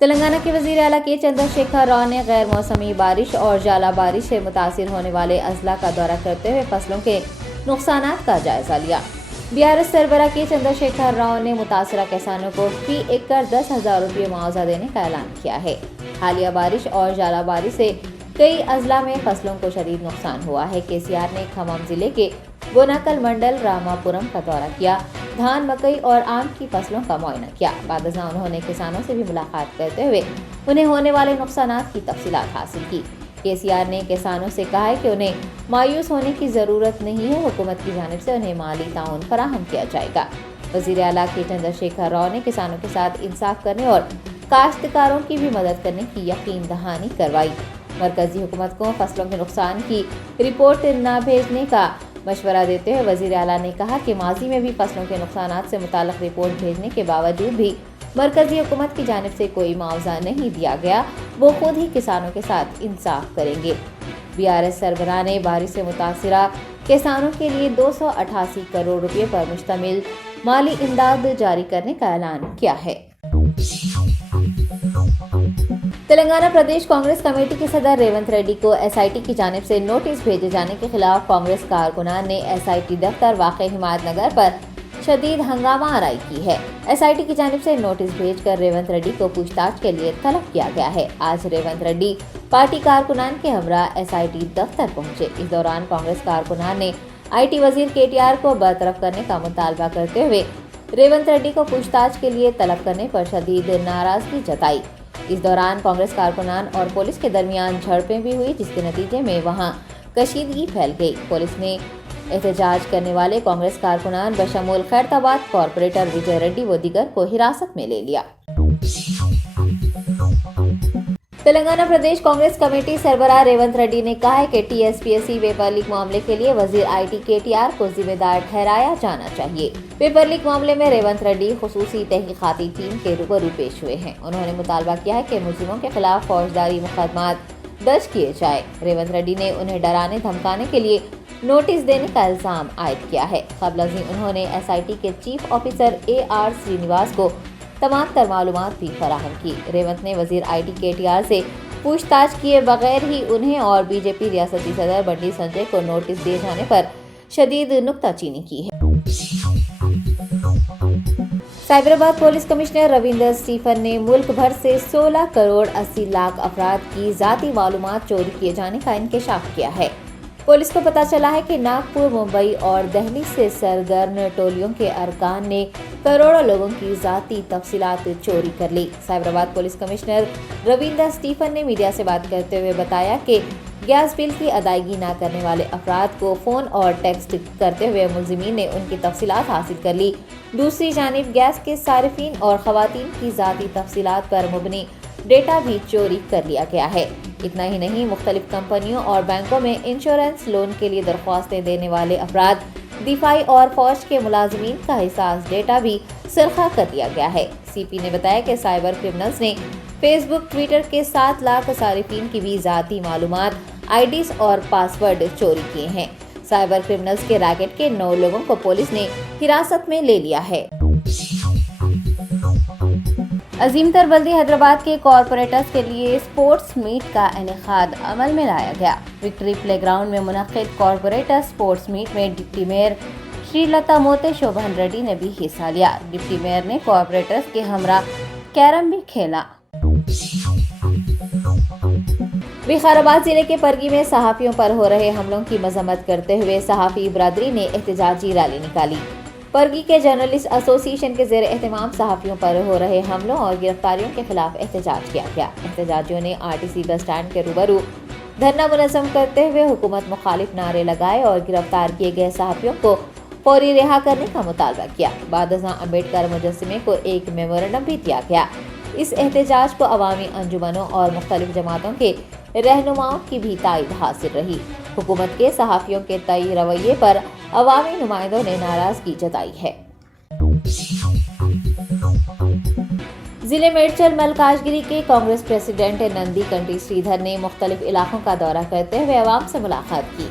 تلنگانہ کے وزیر اعلیٰ کے چندر شیکھر راؤ نے غیر موسمی بارش اور ژالہ بارش سے متاثر ہونے والے اضلاع کا دورہ کرتے ہوئے فصلوں کے نقصانات کا جائزہ لیا۔ BRS سربراہ کے چندر شیکھر راؤ نے متاثرہ کسانوں کو فی ایکڑ 10,000 روپے معاوضہ دینے کا اعلان کیا ہے۔ حالیہ بارش اور ژالہ بارش سے کئی اضلاع میں فصلوں کو شدید نقصان ہوا ہے۔ KCR نے کھمم ضلع کے گوناکل منڈل راما پورم کا دورہ کیا، دھان، مکئی اور آم کی فصلوں کا معائنہ کیا۔ بعد ازاں انہوں نے کسانوں سے بھی ملاقات کرتے ہوئے انہیں ہونے والے نقصانات کی تفصیلات حاصل کی۔ KCR نے کسانوں سے کہا ہے کہ انہیں مایوس ہونے کی ضرورت نہیں ہے، حکومت کی جانب سے انہیں مالی تعاون فراہم کیا جائے گا۔ وزیر اعلیٰ کے چندر شیکھر راؤ نے کسانوں کے ساتھ انصاف کرنے اور کاشتکاروں کی بھی مدد کرنے کی یقین دہانی کروائی۔ مرکزی حکومت کو فصلوں کے نقصان کی رپورٹ نہ بھیجنے کا مشورہ دیتے ہوئے وزیر اعلیٰ نے کہا کہ ماضی میں بھی فصلوں کے نقصانات سے متعلق رپورٹ بھیجنے کے باوجود بھی مرکزی حکومت کی جانب سے کوئی معاوضہ نہیں دیا گیا، وہ خود ہی کسانوں کے ساتھ انصاف کریں گے۔ BRS سربراہ نے بارش سے متاثرہ کسانوں کے لیے 288 کروڑ روپے پر مشتمل مالی امداد جاری کرنے کا اعلان کیا ہے۔ تلنگانہ پردیش کانگریس کمیٹی کے صدر ریونت ریڈی کو SIT کی جانب سے نوٹس بھیجے جانے کے خلاف کانگریس کارکنان نے SIT دفتر واقع ہمایت نگر پر شدید ہنگامہ آرائی کی ہے۔ SIT کی جانب سے نوٹس بھیج کر ریونت ریڈی کو پوچھ تاچھ کے لیے طلب کیا گیا ہے۔ آج ریونت ریڈی پارٹی کارکنان کے ہمراہ SIT دفتر پہنچے۔ اس دوران کانگریس کارکنان نے IT وزیر KTR کو برطرف کرنے کا مطالبہ کرتے ہوئے ریونت ریڈی کو پوچھ تاچھ کے لیے طلب کرنے پر شدید ناراضگی جتائی۔ اس دوران کانگریس کارکنان اور پولیس کے درمیان جھڑپیں بھی ہوئی، جس کے نتیجے میں وہاں کشیدگی پھیل گئی۔ پولیس نے احتجاج کرنے والے کانگریس کارکنان بشمول خیرتآباد کارپوریٹر وجے ریڈی و دیگر کو حراست میں لے لیا۔ تلنگانہ پردیش کانگریس کمیٹی سربراہ ریونت ریڈی نے کہا ہے کہ TSPSC پیپر لیک معاملے کے لیے وزیر IT KTR کو ذمہ دار ٹھہرایا جانا چاہیے۔ پیپر لیک معاملے میں ریونت ریڈی خصوصی تحقیقاتی ٹیم کے روبرو پیش ہوئے ہیں۔ انہوں نے مطالبہ کیا ہے کہ ملزموں کے خلاف فوجداری مقدمات درج کیے جائیں۔ ریونت ریڈی نے انہیں ڈرانے دھمکانے کے لیے نوٹس دینے کا الزام عائد کیا ہے۔ قبل ازیں انہوں نے SIT کے چیف آفیسر AR سرینیواس کو تمام تر معلومات بھی فراہم کی۔ ریونت نے وزیر IT KTR سے پوچھ تاچھ کیے بغیر ہی انہیں اور BJP ریاستی صدر بنڈی سنجے کو نوٹس دیے جانے پر شدید نکتہ چینی کی ہے۔ سائبرآباد پولیس کمشنر رویندر اسٹیفن نے ملک بھر سے 16 کروڑ 80 لاکھ افراد کی ذاتی معلومات چوری کیے جانے کا انکشاف کیا ہے۔ پولیس کو پتہ چلا ہے کہ ناگپور، ممبئی اور دہلی سے سرگرم ٹولیوں کے ارکان نے کروڑوں لوگوں کی ذاتی تفصیلات چوری کر لی۔ سائبرآباد پولیس کمشنر رویندر اسٹیفن نے میڈیا سے بات کرتے ہوئے بتایا کہ گیس بل کی ادائیگی نہ کرنے والے افراد کو فون اور ٹیکسٹ کرتے ہوئے ملزمین نے ان کی تفصیلات حاصل کر لی۔ دوسری جانب گیس کے صارفین اور خواتین کی ذاتی تفصیلات پر مبنی ڈیٹا بھی چوری کر لیا گیا ہے۔ اتنا ہی نہیں، مختلف کمپنیوں اور بینکوں میں انشورنس لون کے لیے درخواستیں دینے والے افراد، دفاعی اور فوج کے ملازمین کا حساس ڈیٹا بھی سرقہ کر لیا گیا ہے۔ CP نے بتایا کہ سائبر کرمنلز نے فیس بک، ٹویٹر کے 7 لاکھ صارفین کی بھی ذاتی معلومات، IDs اور پاسورڈ چوری کیے ہیں۔ سائبر کرمنلز کے ریکٹ کے 9 لوگوں کو پولیس نے حراست میں لے لیا ہے۔ عظیم تر بلدی حیدرآباد کے کارپوریٹرز کے لیے اسپورٹس میٹ کا انعقاد عمل میں لایا گیا۔ وکٹری پلے گراؤنڈ میں منعقد کارپوریٹر اسپورٹس میٹ میں ڈپٹی میئر شری لتا موتے شوبھن ریڈی نے بھی حصہ لیا۔ ڈپٹی میئر نے کارپوریٹرز کے ہمراہ کیرم بھی کھیلا۔ وقار آباد ضلع کے پرگی میں صحافیوں پر ہو رہے حملوں کی مذمت کرتے ہوئے صحافی برادری نے احتجاجی ریلی نکالی۔ پرگی کے جرنلسٹ ایسوسی ایشن کے زیر اہتمام صحافیوں پر ہو رہے حملوں اور گرفتاریوں کے خلاف احتجاج کیا گیا۔ احتجاجیوں نے RTC بس اسٹینڈ کے روبرو دھرنا منظم کرتے ہوئے حکومت مخالف نعرے لگائے اور گرفتار کیے گئے صحافیوں کو فوری رہا کرنے کا مطالبہ کیا۔ بعد ازاں امبیڈکر مجسمے کو ایک میمورنڈم بھی دیا گیا۔ اس احتجاج کو عوامی انجمنوں اور مختلف جماعتوں کے رہنماؤں کی بھی تائید حاصل رہی۔ حکومت کے صحافیوں کے تئیں رویے پر عوامی نمائندوں نے ناراضگی جتائی ہے۔ ضلع میڈچل ملکاجگیری کے کانگریس پریزیڈنٹ نندی کنٹی سریدھر نے مختلف علاقوں کا دورہ کرتے ہوئے عوام سے ملاقات کی۔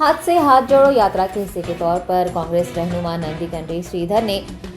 ہاتھ سے ہاتھ جوڑو یاترا کے حصے کے طور پر کانگریس رہنما نندی کنٹی سریدھر نے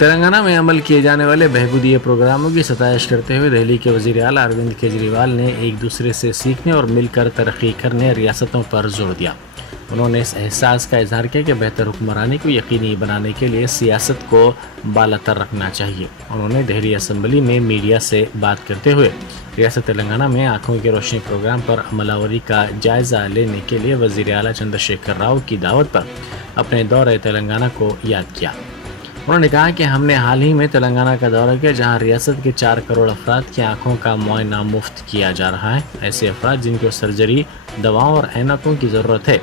تلنگانہ میں عمل کیے جانے والے بہبودی پروگراموں کی ستائش کرتے ہوئے دہلی کے وزیر اعلیٰ اروند کیجریوال نے ایک دوسرے سے سیکھنے اور مل کر ترقی کرنے ریاستوں پر زور دیا۔ انہوں نے اس احساس کا اظہار کیا کہ بہتر حکمرانی کو یقینی بنانے کے لیے سیاست کو بالا تر رکھنا چاہیے۔ انہوں نے دہلی اسمبلی میں میڈیا سے بات کرتے ہوئے ریاست تلنگانہ میں آنکھوں کی روشنی پروگرام پر عمل آوری کا جائزہ لینے کے لیے وزیر اعلیٰ چندر شیکھر راؤ کی دعوت پر اپنے دورہ تلنگانہ کو یاد کیا۔ انہوں نے کہا کہ ہم نے حال ہی میں تلنگانہ کا دورہ کیا، جہاں ریاست کے 4 کروڑ افراد کی آنکھوں کا معائنہ مفت کیا جا رہا ہے۔ ایسے افراد جن کو سرجری، دواؤں اور عینکوں کی ضرورت ہے،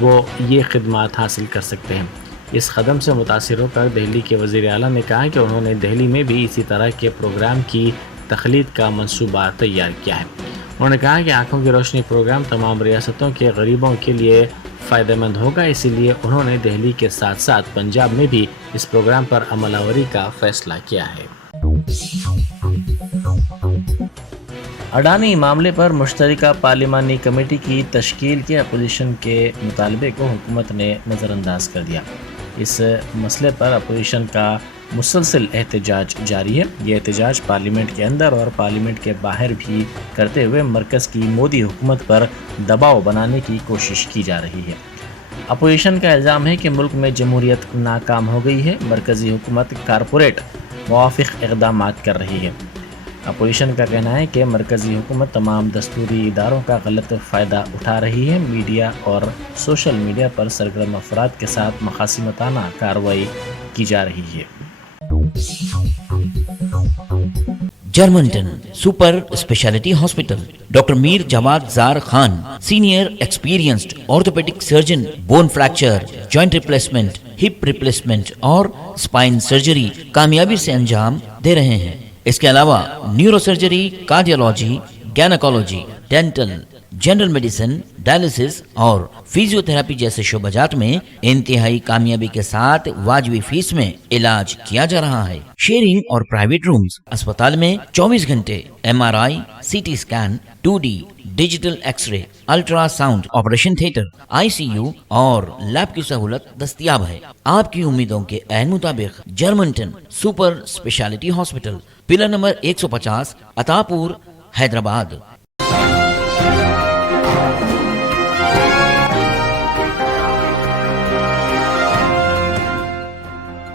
وہ یہ خدمات حاصل کر سکتے ہیں۔ اس قدم سے متاثر ہو کر دہلی کے وزیر اعلیٰ نے کہا کہ انہوں نے دہلی میں بھی اسی طرح کے پروگرام کی تخلیق کا منصوبہ تیار کیا ہے۔ انہوں نے کہا کہ آنکھوں کی روشنی پروگرام تمام ریاستوں کے غریبوں کے لیے فائدہ مند ہوگا، اسی لیے انہوں نے دہلی کے ساتھ ساتھ پنجاب میں بھی اس پروگرام پر عمل آوری کا فیصلہ کیا ہے۔ اڈانی معاملے پر مشترکہ پارلیمانی کمیٹی کی تشکیل کے اپوزیشن کے مطالبے کو حکومت نے نظر انداز کر دیا۔ اس مسئلے پر اپوزیشن کا مسلسل احتجاج جاری ہے۔ یہ احتجاج پارلیمنٹ کے اندر اور پارلیمنٹ کے باہر بھی کرتے ہوئے مرکز کی مودی حکومت پر دباؤ بنانے کی کوشش کی جا رہی ہے۔ اپوزیشن کا الزام ہے کہ ملک میں جمہوریت ناکام ہو گئی ہے، مرکزی حکومت کارپوریٹ موافق اقدامات کر رہی ہے۔ اپوزیشن کا کہنا ہے کہ مرکزی حکومت تمام دستوری اداروں کا غلط فائدہ اٹھا رہی ہے، میڈیا اور سوشل میڈیا پر سرگرم افراد کے ساتھ مخاصمتانہ کارروائی کی جا رہی ہے۔ Germanton super speciality hospital, doctor Mir Jawad Zar Khan, senior experienced orthopaedic surgeon, bone fracture, joint replacement, hip replacement اور اسپائن سرجری کامیابی سے انجام دے رہے ہیں۔ اس کے علاوہ neuro surgery, cardiology, gynaecology, dental, general medicine, dialysis اور فزیو تھراپی جیسے شعبات میں انتہائی کامیابی کے ساتھ واجبی فیس میں علاج کیا جا رہا ہے۔ شیئرنگ اور پرائیویٹ رومز، اسپتال میں 24 گھنٹے MRI، CT scan, 2D digital X ray, ultra sound, operation theatre, ICU اور لیب کی سہولت دستیاب ہے۔ آپ کی امیدوں کے عین مطابق Germanton super speciality hospital, pillar number 150، عطا پور، حیدرآباد۔